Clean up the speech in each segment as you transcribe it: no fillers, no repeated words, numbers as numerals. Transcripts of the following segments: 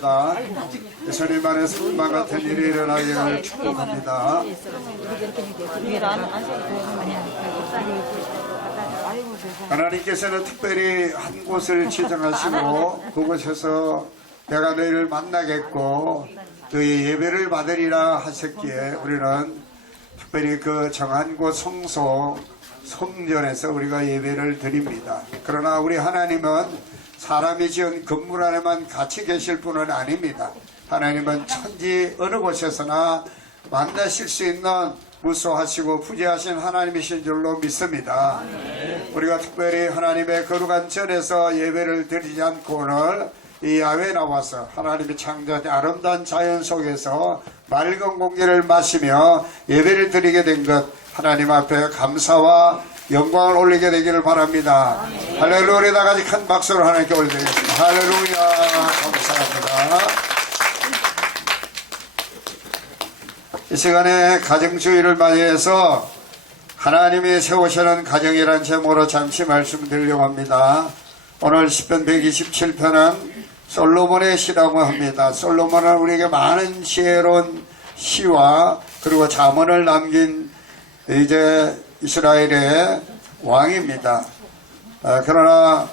축복합니다. 예수님 안에 성만 같은 일이 일어나기를 축복합니다. 하나님께서는 특별히 한 곳을 지정하시고 그곳에서 내가 너희를 만나겠고 너희 예배를 받으리라 하셨기에 우리는 특별히 그 정한 곳 성소 성전에서 우리가 예배를 드립니다. 그러나 우리 하나님은 사람이 지은 건물 안에만 같이 계실 분은 아닙니다. 하나님은 천지 어느 곳에서나 만나실 수 있는 무소하시고 부재하신 하나님이신 줄로 믿습니다. 우리가 특별히 하나님의 거룩한 전에서 예배를 드리지 않고 오늘 이 야외에 나와서 하나님이 창조한 아름다운 자연 속에서 맑은 공기를 마시며 예배를 드리게 된 것 하나님 앞에 감사와 영광을 올리게 되기를 바랍니다. 할렐루야. 우리 다 같이 큰 박수를 하나님께 올려드리겠습니다. 할렐루야. 감사합니다. 이 시간에 가정주의를 맞이해서 하나님이 세우시는 가정이라는 제목으로 잠시 말씀드리려고 합니다. 오늘 시편 127편은 솔로몬의 시라고 합니다. 솔로몬은 우리에게 많은 지혜로운 시와 그리고 잠언을 남긴 이제 이스라엘의 왕입니다. 그러나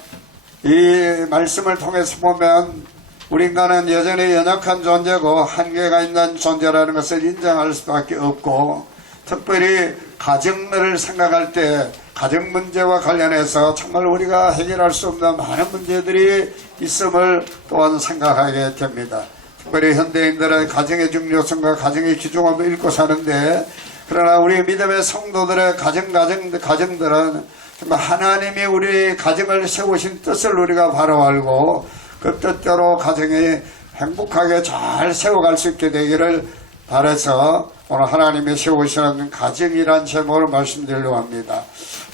이 말씀을 통해서 보면 우리 인간은 여전히 연약한 존재고 한계가 있는 존재라는 것을 인정할 수밖에 없고 특별히 가정을 생각할 때 가정 문제와 관련해서 정말 우리가 해결할 수 없는 많은 문제들이 있음을 또한 생각하게 됩니다. 특별히 현대인들은 가정의 중요성과 가정의 귀중함을 읽고 사는데 그러나 우리 믿음의 성도들의 가정들은 정말 하나님이 우리 가정을 세우신 뜻을 우리가 바로 알고 그 뜻대로 가정이 행복하게 잘 세워갈 수 있게 되기를 바라서 오늘 하나님이 세우시는 가정이란 제목을 말씀드리려고 합니다.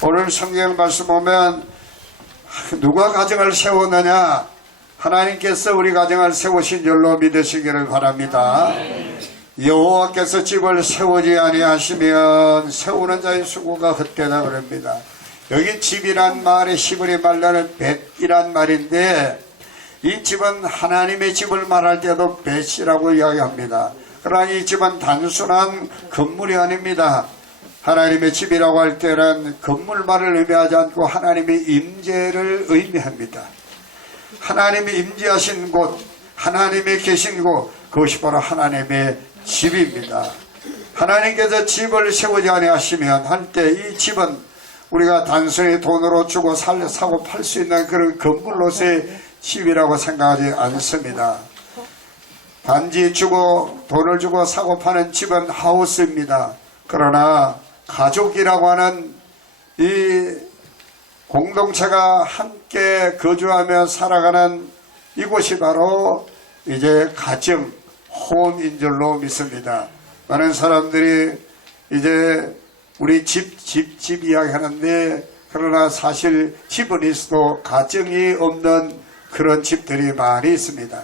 오늘 성경 말씀 보면 누가 가정을 세웠느냐? 하나님께서 우리 가정을 세우신 줄로 믿으시기를 바랍니다. 여호와께서 집을 세우지 아니하시면 세우는 자의 수고가 헛되다 그럽니다. 여기 집이란 말에 히브리 말로는 벳이란 말인데 이 집은 하나님의 집을 말할 때도 벳이라고 이야기합니다. 그러나 이 집은 단순한 건물이 아닙니다. 하나님의 집이라고 할 때는 건물만을 의미하지 않고 하나님의 임재를 의미합니다. 하나님이 임재하신 곳, 하나님이 계신 곳, 그것이 바로 하나님의 집입니다. 하나님께서 집을 세우지 아니하시면 할 때 이 집은 우리가 단순히 돈으로 주고 사고 팔 수 있는 그런 건물로서의 집이라고 생각하지 않습니다. 단지 돈을 주고 사고 파는 집은 하우스입니다. 그러나 가족이라고 하는 이 공동체가 함께 거주하며 살아가는 이곳이 바로 이제 가정, 홈인 줄로 믿습니다. 많은 사람들이 이제 우리 집 이야기 하는데 그러나 사실 집은 있어도 가정이 없는 그런 집들이 많이 있습니다.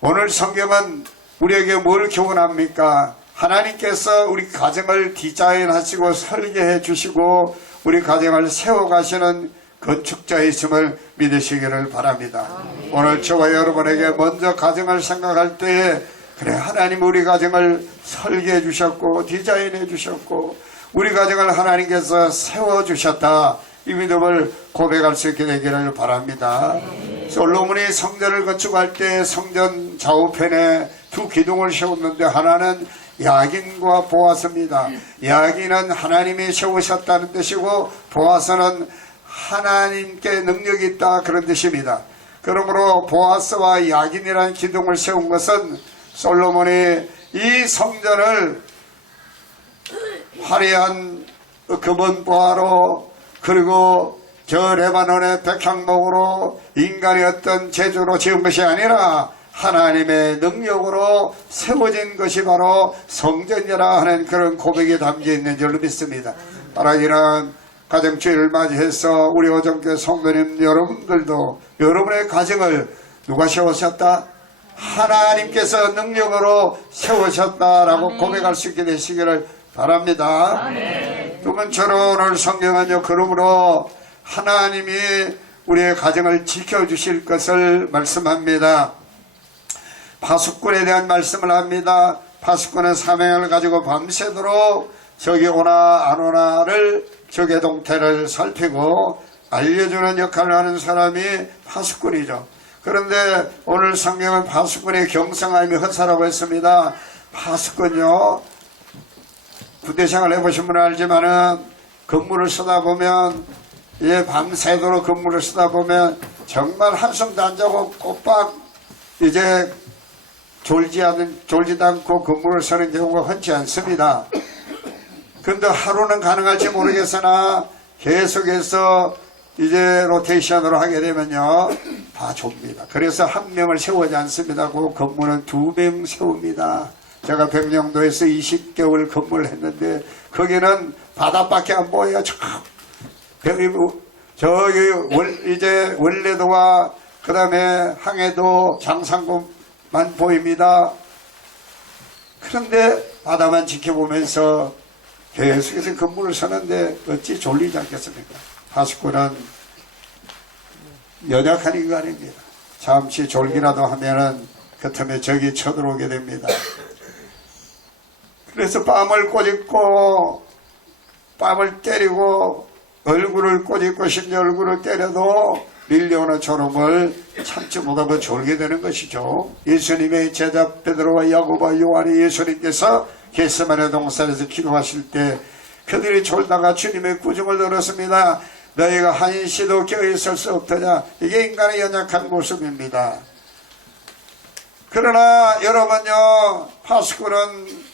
오늘 성경은 우리에게 뭘 교훈합니까? 하나님께서 우리 가정을 디자인하시고 설계해 주시고 우리 가정을 세워가시는 건축자이심을 믿으시기를 바랍니다. 오늘 저와 여러분에게 먼저 가정을 생각할 때에 그래 하나님 우리 가정을 설계해 주셨고 디자인해 주셨고 우리 가정을 하나님께서 세워주셨다 이 믿음을 고백할 수 있게 되기를 바랍니다. 솔로몬이 성전을 건축할 때 성전 좌우편에 두 기둥을 세웠는데 하나는 야긴과 보아스입니다. 야긴은 하나님이 세우셨다는 뜻이고 보아스는 하나님께 능력이 있다 그런 뜻입니다. 그러므로 보아스와 야긴이라는 기둥을 세운 것은 솔로몬이 이 성전을 화려한 금은보화로 그리고 저 레바논의 백향목으로 인간의 어떤 재주로 지은 것이 아니라 하나님의 능력으로 세워진 것이 바로 성전이라 하는 그런 고백이 담겨 있는 줄로 믿습니다. 따라 이런 가정주의를 맞이해서 우리 오정교회 성도님 여러분들도 여러분의 가정을 누가 세우셨다? 하나님께서 능력으로 세우셨다라고 고백할 수 있게 되시기를 바랍니다. 두 번째로 오늘 성경은요, 그러므로 하나님이 우리의 가정을 지켜주실 것을 말씀합니다. 파수꾼에 대한 말씀을 합니다. 파수꾼은 사명을 가지고 밤새도록 적이 오나 안 오나를 적의 동태를 살피고 알려주는 역할을 하는 사람이 파수꾼이죠. 그런데 오늘 성경은 파수꾼의 경성함이 헛사라고 했습니다. 파수꾼요, 부대생활 해보신 분은 알지만은 근무를 쓰다 보면, 밤새도록 근무를 쓰다 보면 정말 한숨도 안 자고 꼬박 이제 졸지도 않고 근무를 서는 경우가 흔치 않습니다. 근데 하루는 가능할지 모르겠으나 계속해서 이제 로테이션으로 하게 되면요, 다 좁니다. 그래서 한 명을 세우지 않습니다. 그 근무는 2명 세웁니다. 제가 백령도에서 20개월 근무를 했는데 거기는 바다밖에 안 보여요. 저기 이제 원래도와 그 다음에 항해도 장상구만 보입니다. 그런데 바다만 지켜보면서 계속해서 근무를 서는데 어찌 졸리지 않겠습니까? 파수꾼은 연약한 인간입니다. 잠시 졸기라도 하면은 그 틈에 적이 쳐들어오게 됩니다. 그래서 뺨을 꼬집고 뺨을 때리고 얼굴을 꼬집고 심지어 얼굴을 때려도 밀려오는 졸음을 참지 못하고 졸게 되는 것이죠. 예수님의 제자 베드로와 야고보와 요한이 예수님께서 겟세마네 동산에서 기도하실 때 그들이 졸다가 주님의 구중을 들었습니다. 너희가 한시도 깨어있을 수 없더냐. 이게 인간의 연약한 모습입니다. 그러나 여러분요, 파수꾼은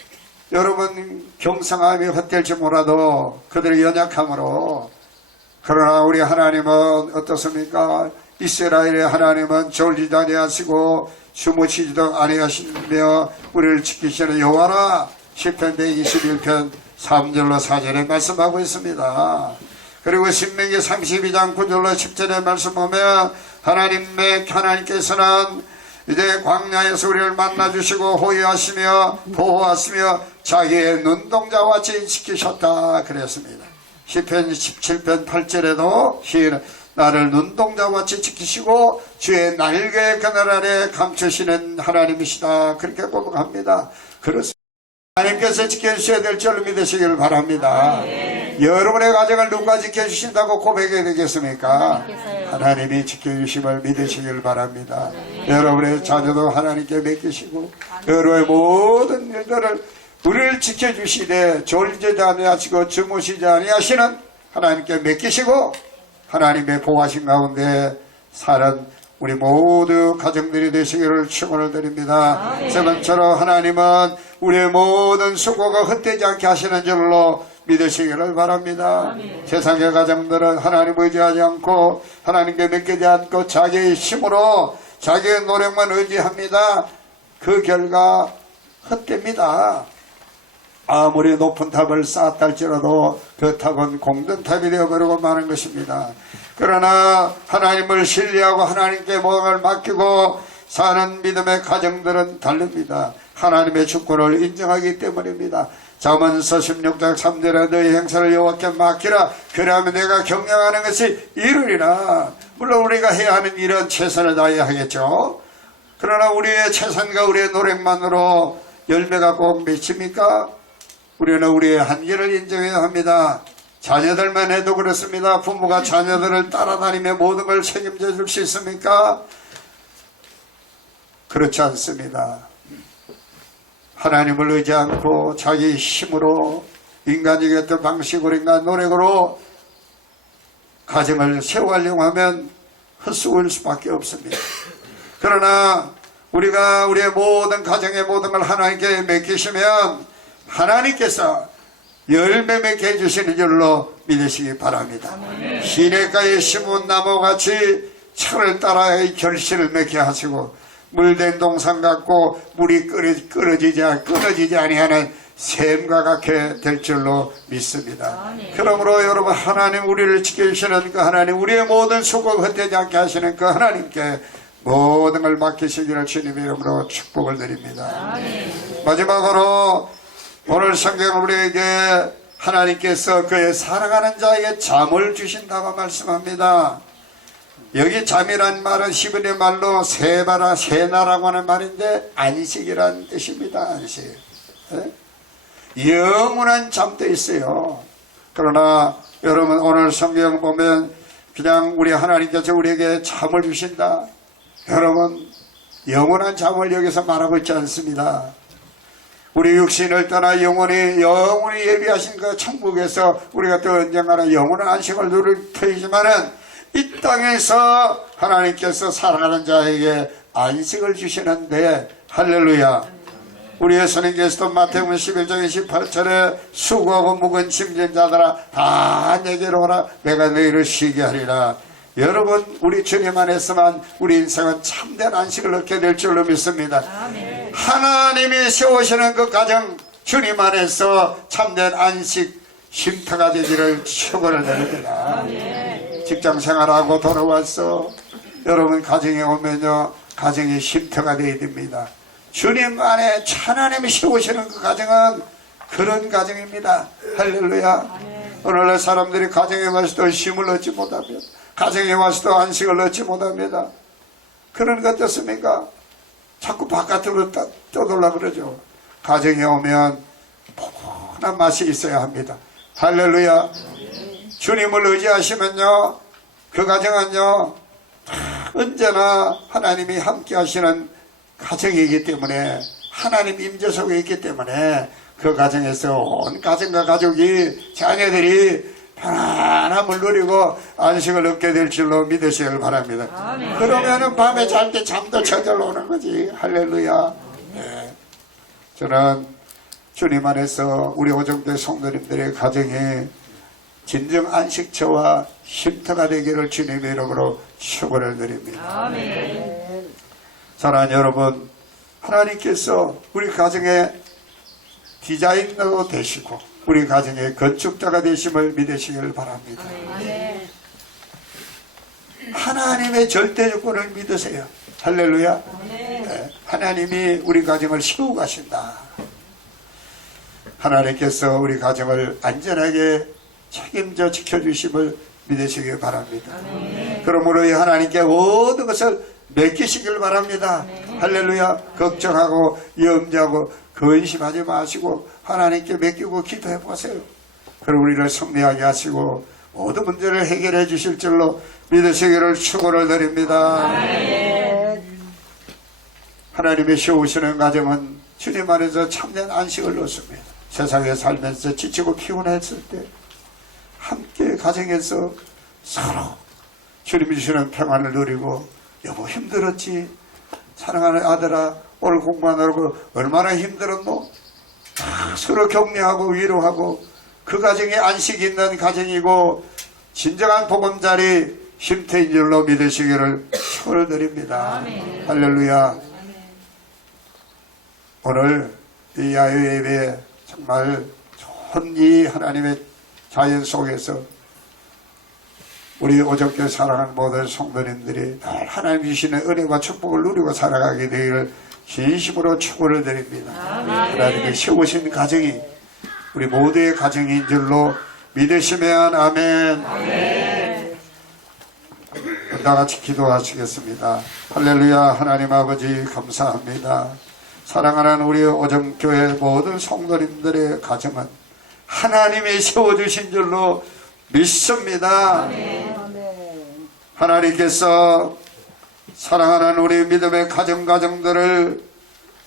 여러분 경성함이 헛될지 몰라도 그들의 연약함으로, 그러나 우리 하나님은 어떻습니까? 이스라엘의 하나님은 졸지도 아니하시고 주무시지도 아니하시며 우리를 지키시는 여호와라. 시편 121편 3절로 4절에 말씀하고 있습니다. 그리고 신명기 32장 9절로 10절에 말씀하면 하나님께서는 이제 광야에서 우리를 만나주시고 호위하시며 보호하시며 자기의 눈동자와 같이 지키셨다 그랬습니다. 시편 17편 8절에도 시인은 나를 눈동자와 같이 지키시고 주의 날개 그늘 아래 감추시는 하나님이시다 그렇게 고백합니다. 그렇습니다. 하나님께서 지켜주셔야 될 줄을 믿으시기를 바랍니다. 여러분의 가정을 누가 지켜주신다고 고백해야 되겠습니까? 하나님이 지켜주심을 믿으시기를 바랍니다. 여러분의 자녀도 하나님께 맡기시고 여러분의 모든 일들을 우리를 지켜주시되 졸지도 아니하시고 주무시지 아니하시는 하나님께 맡기시고 하나님의 보호하신 가운데 사는 우리 모두 가정들이 되시기를 축원을 드립니다. 세 번째로 하나님은 우리의 모든 수고가 헛되지 않게 하시는 줄로 믿으시기를 바랍니다. 세상의 가정들은 하나님 의지하지 않고 하나님께 맡기지 않고 자기의 힘으로 자기의 노력만 의지합니다. 그 결과 헛됩니다. 아무리 높은 탑을 쌓았다 할지라도 그 탑은 공든탑이 되어버리고 마는 것입니다. 그러나 하나님을 신뢰하고 하나님께 모험을 맡기고 사는 믿음의 가정들은 다릅니다. 하나님의 주권을 인정하기 때문입니다. 잠언서 16장 3절에 너희 행사를 여호와께 맡기라. 그러면 내가 경영하는 것이 이루리라. 물론 우리가 해야 하는 일은 최선을 다해야 하겠죠. 그러나 우리의 최선과 우리의 노력만으로 열매가 꼭 맺힙니까? 우리는 우리의 한계를 인정해야 합니다. 자녀들만 해도 그렇습니다. 부모가 자녀들을 따라다니며 모든 걸 책임져 줄 수 있습니까? 그렇지 않습니다. 하나님을 의지 않고 자기 힘으로 인간적인 어떤 방식으로 인간 노력으로 가정을 세워가려고 하면 헛수고일 수밖에 없습니다. 그러나 우리가 우리의 모든 가정의 모든 걸 하나님께 맡기시면 하나님께서 열매 맺게 해주시는 줄로 믿으시기 바랍니다. 시냇가에 심은 나무같이 철을 따라 결실을 맺게 하시고 물된 동산 같고 물이 끊어지지 아니하는 샘과 같게 될 줄로 믿습니다. 그러므로 여러분 하나님 우리를 지켜주시는 그 하나님 우리의 모든 수고가 헛되지 않게 하시는 그 하나님께 모든 걸 맡기시기를 주님의 이름으로 축복을 드립니다. 마지막으로 오늘 성경 우리에게 하나님께서 그의 사랑하는 자에게 잠을 주신다고 말씀합니다. 여기 잠이란 말은 히브리 말로 세바라 세나라고 하는 말인데 안식이란 뜻입니다. 안식. 예? 영원한 잠도 있어요. 그러나 여러분 오늘 성경 보면 그냥 우리 하나님께서 우리에게 잠을 주신다. 여러분 영원한 잠을 여기서 말하고 있지 않습니다. 우리 육신을 떠나 영원히 예비하신 그 천국에서 우리가 또 언젠가는 영원한 안식을 누릴 터이지만은 이 땅에서 하나님께서 사랑하는 자에게 안식을 주시는데 할렐루야. 우리 예수님께서도 마태복음 11장 28절에 수고하고 무거운 짐진 자들아 다 내게로 오라 내가 너희를 쉬게 하리라. 여러분 우리 주님 안에서만 우리 인생은 참된 안식을 얻게 될 줄로 믿습니다. 아멘. 하나님이 세우시는 그 가정 주님 안에서 참된 안식 쉼터가 되기를 축원을 드립니다. 직장 생활하고 돌아와서 여러분 가정에 오면요 가정이 쉼터가 되어야 됩니다. 주님 안에 하나님이 세우시는 그 가정은 그런 가정입니다. 할렐루야. 오늘날 사람들이 가정에 와서도 쉼을 얻지 못합니다. 가정에 와서도 안식을 얻지 못합니다. 그런 것 어떻습니까? 자꾸 바깥으로 떠돌라 그러죠. 가정에 오면 포근한 맛이 있어야 합니다. 할렐루야. 주님을 의지하시면요 그 가정은요 언제나 하나님이 함께 하시는 가정이기 때문에 하나님 임재 속에 있기 때문에 그 가정에서 온 가정과 가족이 자녀들이 편안함을 누리고 안식을 얻게 될 줄로 믿으시길 바랍니다. 그러면은 밤에 잘 때 잠도 저절로 오는 거지. 할렐루야. 네. 저는 주님 안에서 우리 오정대 성도님들의 가정에 진정 안식처와 쉼터가 되기를 주님의 이름으로 축원을 드립니다. 사랑하는 여러분, 하나님께서 우리 가정에 디자이너도 되시고 우리 가정의 건축자가 되심을 믿으시기를 바랍니다. 하나님의 절대 조건을 믿으세요. 할렐루야. 네, 하나님이 우리 가정을 세우고 가신다. 하나님께서 우리 가정을 안전하게 책임져 지켜주심을 믿으시기 바랍니다. 그러므로 이 하나님께 모든 것을 맡기시길 바랍니다. 할렐루야. 걱정하고 염려하고 근심하지 마시고 하나님께 맡기고 기도해 보세요. 그럼 우리를 승리하게 하시고 모든 문제를 해결해 주실 줄로 믿으시기를 축원을 드립니다. 하나님이 세우시는 가정은 주님 안에서 참된 안식을 얻습니다. 세상에 살면서 지치고 피곤했을 때 함께 가정에서 서로 주님이 주시는 평안을 누리고 여보 힘들었지? 사랑하는 아들아 오늘 공부하느라고 얼마나 힘들었노? 서로 격려하고 위로하고 그 가정에 안식이 있는 가정이고 진정한 보금자리 쉼터인 줄로 믿으시기를 축원을 드립니다. 할렐루야. 오늘 이 야외 예배 정말 좋은 이 하나님의 자연 속에서 우리 오정교회 사랑하는 모든 성도님들이 늘 하나님 주시는 은혜와 축복을 누리고 살아가게 되기를 진심으로 축원을 드립니다. 하나님의 세우신 가정이 우리 모두의 가정인 줄로 믿으시면 아멘. 다 같이 기도하시겠습니다. 할렐루야. 하나님 아버지 감사합니다. 사랑하는 우리 오정교회 모든 성도님들의 가정은 하나님이 세워주신 줄로 믿습니다. 하나님께서 사랑하는 우리 믿음의 가정들을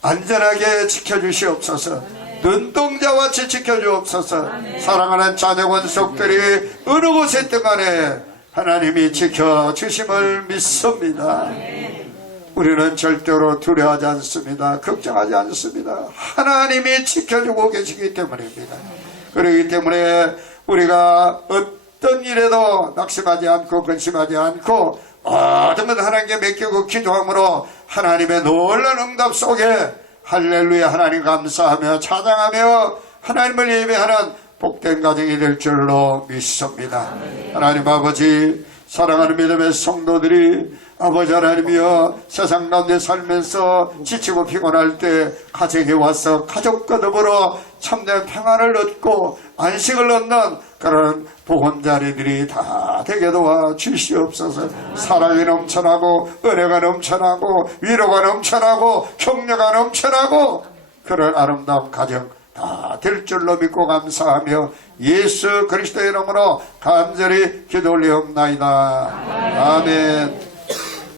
안전하게 지켜주시옵소서. 눈동자같이 지켜주옵소서. 사랑하는 자녀 권속들이 어느 곳에 있든 간에 하나님이 지켜주심을 믿습니다. 우리는 절대로 두려워하지 않습니다. 걱정하지 않습니다. 하나님이 지켜주고 계시기 때문입니다. 그렇기 때문에 우리가 어떤 일에도 낙심하지 않고 근심하지 않고 모든 것 하나님께 맡기고 기도함으로 하나님의 놀라운 응답 속에 할렐루야 하나님 감사하며 찬양하며 하나님을 예배하는 복된 가정이 될 줄로 믿습니다. 하나님 아버지 사랑하는 믿음의 성도들이 아버지 하나님이여 세상 가운데 살면서 지치고 피곤할 때 가정에 와서 가족과 더불어 참된 평안을 얻고 안식을 얻는 그런 보건자리들이 다 다 되게 도와 주시옵소서. 사랑이 넘쳐나고 은혜가 넘쳐나고 위로가 넘쳐나고 격려가 넘쳐나고 그런 아름다운 가정 다 될 줄로 믿고 감사하며 예수 그리스도의 이름으로 간절히 기도 올리옵나이다. 아멘.